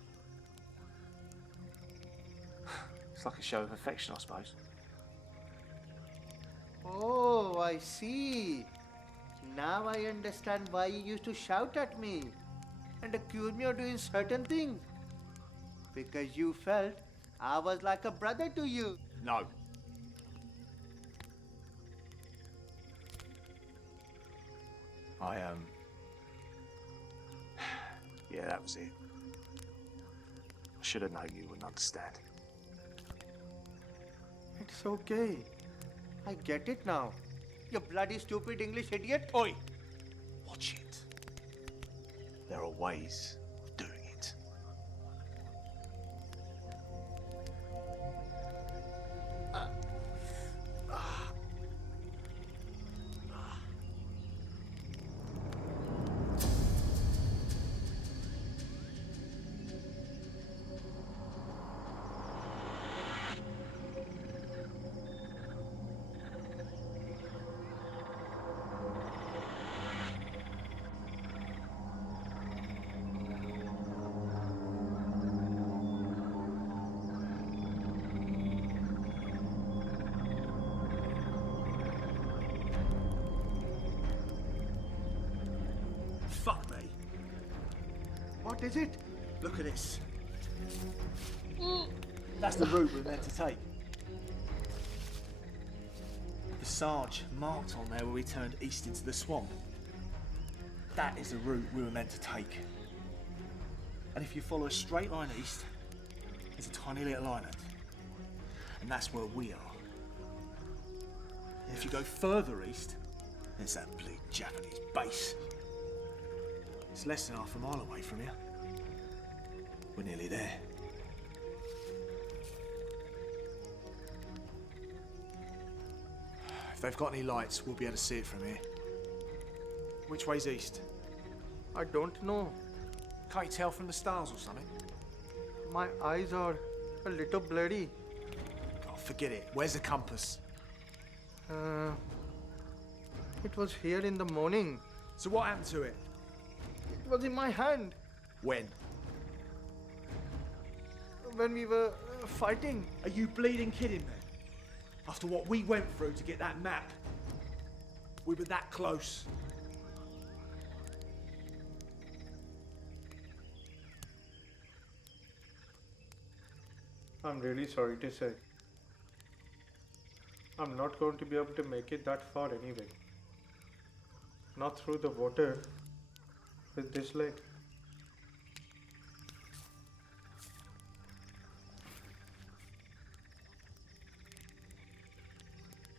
It's like a show of affection, I suppose. Oh, I see. Now I understand why you used to shout at me and accuse me of doing certain things. Because you felt I was like a brother to you. No. Yeah, that was it. I should have known you wouldn't understand. It's okay. I get it now. You bloody stupid English idiot. Oi! Watch it. There are ways of doing it. Fuck me. What is it? Look at this. That's the route we're meant to take. The Sarge marked on there where we turned east into the swamp. That is the route we were meant to take. And if you follow a straight line east, there's a tiny little island. And that's where we are. And if you go further east, there's that bleeding Japanese base. It's less than half a mile away from here. We're nearly there. If they've got any lights, we'll be able to see it from here. Which way's east? I don't know. Can't you tell from the stars or something? My eyes are a little blurry. Oh, forget it. Where's the compass? It was here in the morning. So what happened to it? It was in my hand When? when we were fighting. Are you bleeding kidding me? After what we went through to get that map, we were that close. I'm really sorry to say. I'm not going to be able to make it that far anyway. Not through the water with this leg.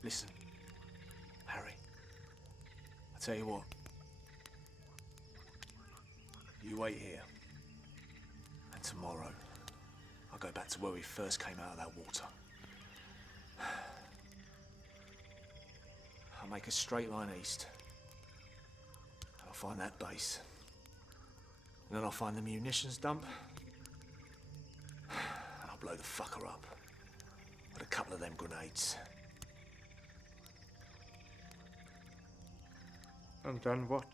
Listen, Harry, I tell you what. You wait here. And tomorrow, I'll go back to where we first came out of that water. I'll make a straight line east. And I'll find that base. And then I'll find the munitions dump. And I'll blow the fucker up with a couple of them grenades. And then what?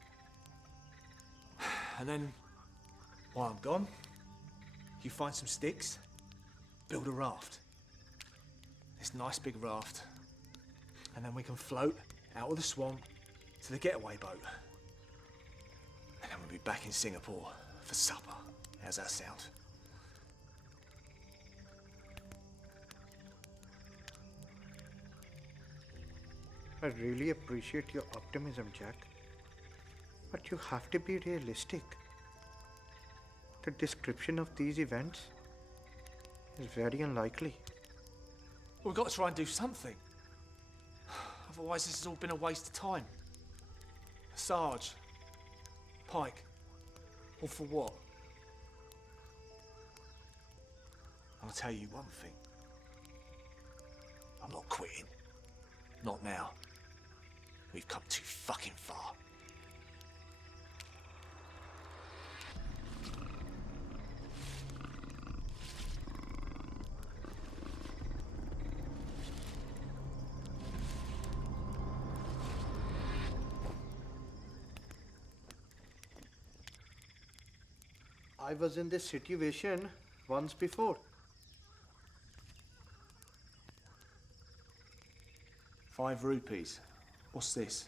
And then, while I'm gone, you find some sticks, build a raft. This nice big raft. And then we can float out of the swamp to the getaway boat. And then we'll be back in Singapore for supper. How's that sound? I really appreciate your optimism, Jack. But you have to be realistic. The description of these events is very unlikely. We've got to try and do something. Otherwise, this has all been a waste of time. Sarge, Pike, all for what? I'll tell you one thing. I'm not quitting. Not now. We've come too fucking far. I was in this situation once before. 5 rupees. What's this?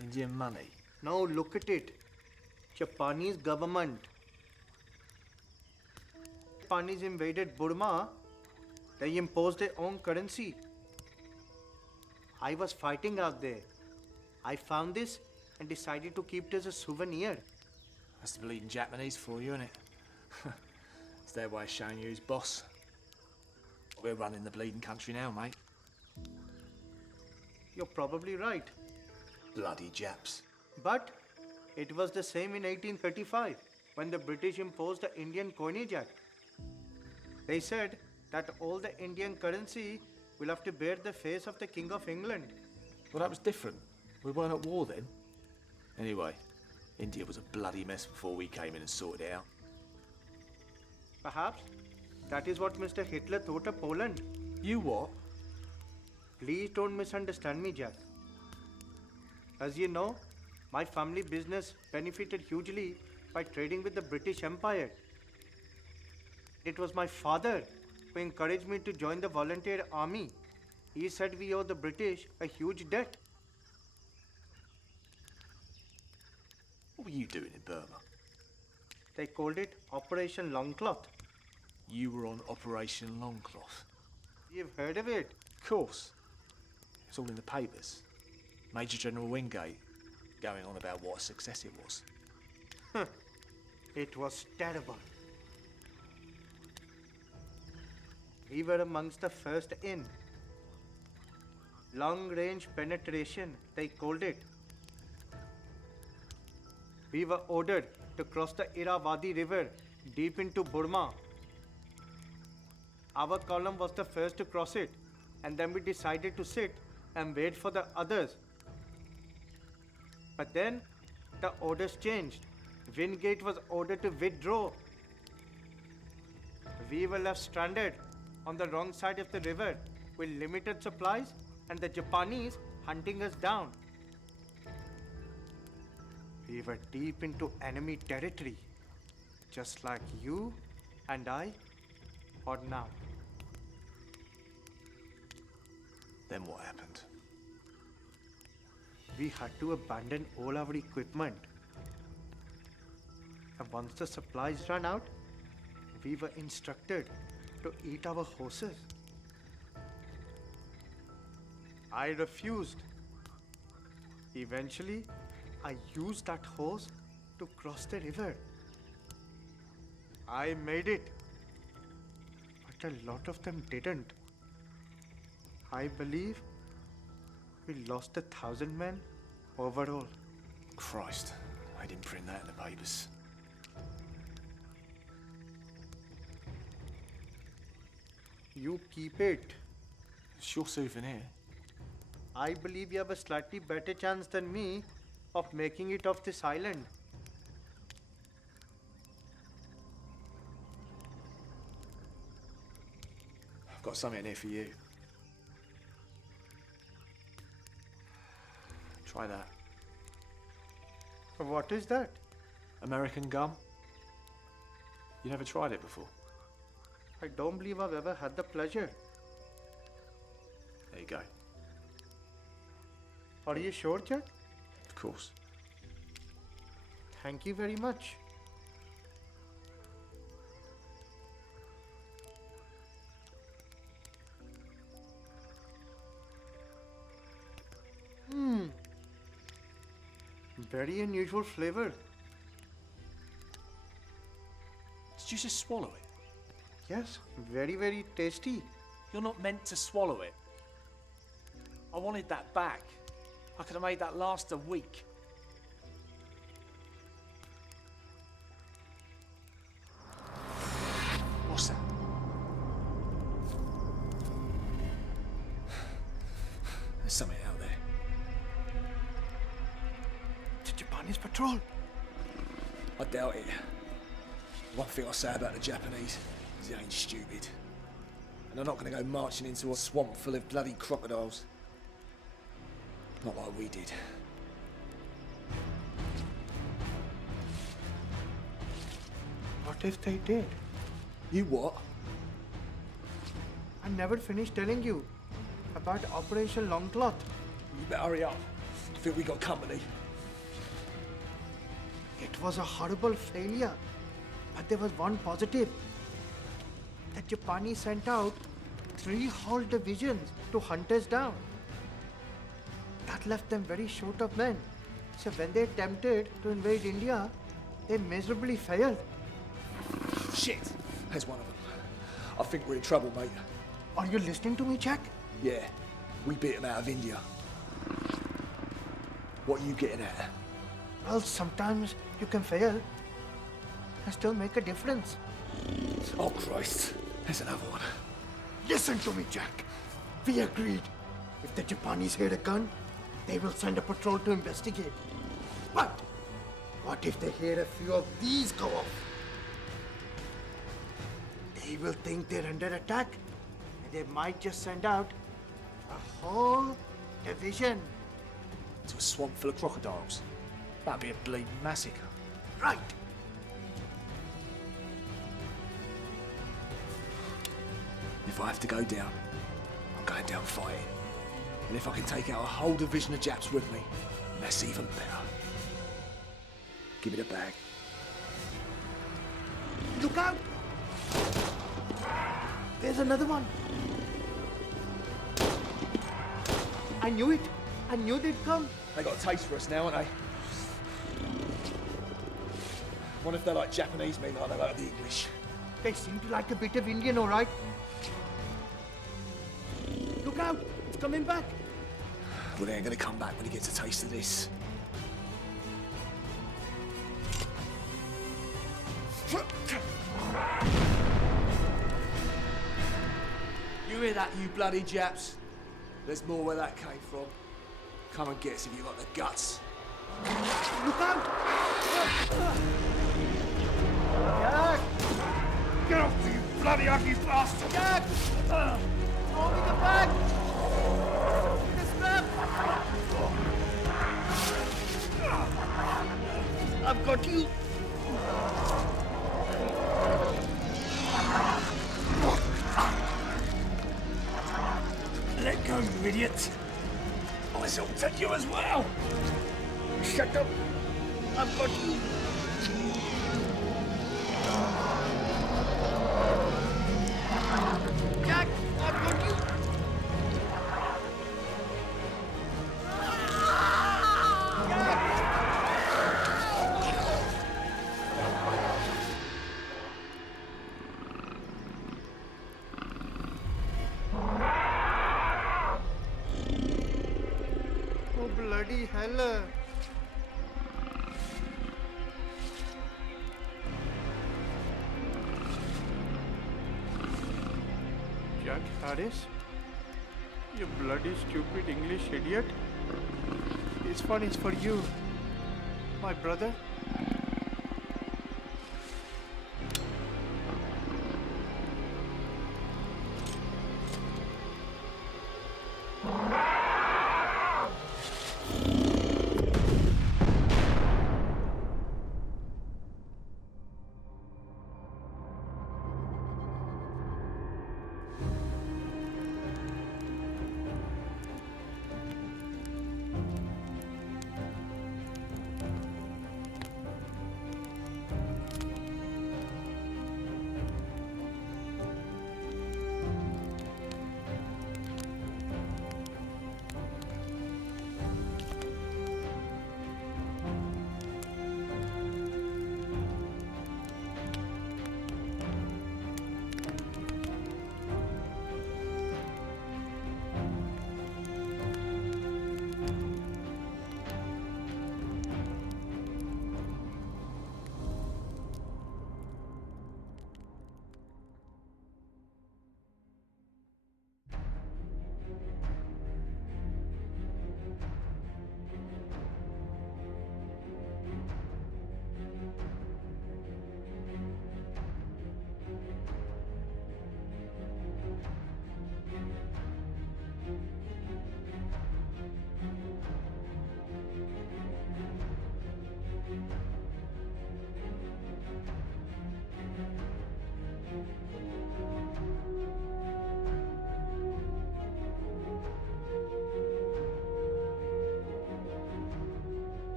Indian money? Now look at it. Japanese government. Japanese invaded Burma. They imposed their own currency. I was fighting out there. I found this and decided to keep it as a souvenir. That's the bleeding Japanese for you, innit? It's their way of showing you who's boss. We're running the bleeding country now, mate. You're probably right. Bloody Japs. But it was the same in 1835 when the British imposed the Indian Coinage Act. They said that all the Indian currency will have to bear the face of the King of England. Well, that was different. We weren't at war then. Anyway, India was a bloody mess before we came in and sorted it out. Perhaps that is what Mr. Hitler thought of Poland. You what? Please don't misunderstand me, Jack. As you know, my family business benefited hugely by trading with the British Empire. It was my father who encouraged me to join the volunteer army. He said we owe the British a huge debt. What were you doing in Burma? They called it Operation Longcloth. You were on Operation Longcloth. You've heard of it? Of course. It's all in the papers. Major General Wingate going on about what a success it was. It was terrible. We were amongst the first in. Long-range penetration, they called it. We were ordered to cross the Irrawaddy River deep into Burma. Our column was the first to cross it, and then we decided to sit and wait for the others. But then the orders changed. Wingate was ordered to withdraw. We were left stranded on the wrong side of the river with limited supplies and the Japanese hunting us down. We were deep into enemy territory, just like you and I are now. Then what happened? We had to abandon all our equipment. And once the supplies ran out, we were instructed to eat our horses. I refused. Eventually, I used that horse to cross the river. I made it. But a lot of them didn't. I believe We lost 1,000 men overall. Christ, I didn't print that in the papers. You keep it. It's your souvenir. I believe you have a slightly better chance than me of making it off this island. I've got something here for you. Try that. What is that? American gum. You never tried it before? I don't believe I've ever had the pleasure. There you go. Are you sure, Jack? Of course. Thank you very much. Very unusual flavor. Did you just swallow it? Yes, very, very tasty. You're not meant to swallow it. I wanted that back. I could have made that last a week. What's that? There's something out there. The Japanese patrol. I doubt it. One thing I say about the Japanese is they ain't stupid. And they're not going to go marching into a swamp full of bloody crocodiles. Not like we did. What if they did? You what? I never finished telling you about Operation Longcloth. You better hurry up. I think we got company. It was a horrible failure, but there was one positive. The Japanese sent out 3 whole divisions to hunt us down. That left them very short of men. So when they attempted to invade India, they miserably failed. Shit! There's one of them. I think we're in trouble, mate. Are you listening to me, Jack? Yeah, we beat them out of India. What are you getting at? Well, sometimes you can fail and still make a difference. Oh, Christ. There's another one. Listen to me, Jack. We agreed. If the Japanese hear a gun, they will send a patrol to investigate. But what if they hear a few of these go off? They will think they're under attack, and they might just send out a whole division. To a swamp full of crocodiles. That'd be a bleeding massacre. Right. If I have to go down, I'm going down fighting. And if I can take out a whole division of Japs with me, that's even better. Give me the bag. Look out! There's another one. I knew it. I knew they'd come. They got a taste for us now, ain't they? What if they're like Japanese men like they like the English? They seem to like a bit of Indian, all right? Look out! It's coming back. Well, they ain't gonna come back when he gets a taste of this. You hear that, you bloody Japs? There's more where that came from. Come and get us if you got the guts. Look out! Jack! Get off me, you bloody ugly bastard! Jack! Throw me the bag! This map! I've got you! Let go, you idiot! I shall take you as well! Shut up! I've got you! Jack! I've got you! hell? Jack Harris? You bloody stupid English idiot. This one is for you, my brother.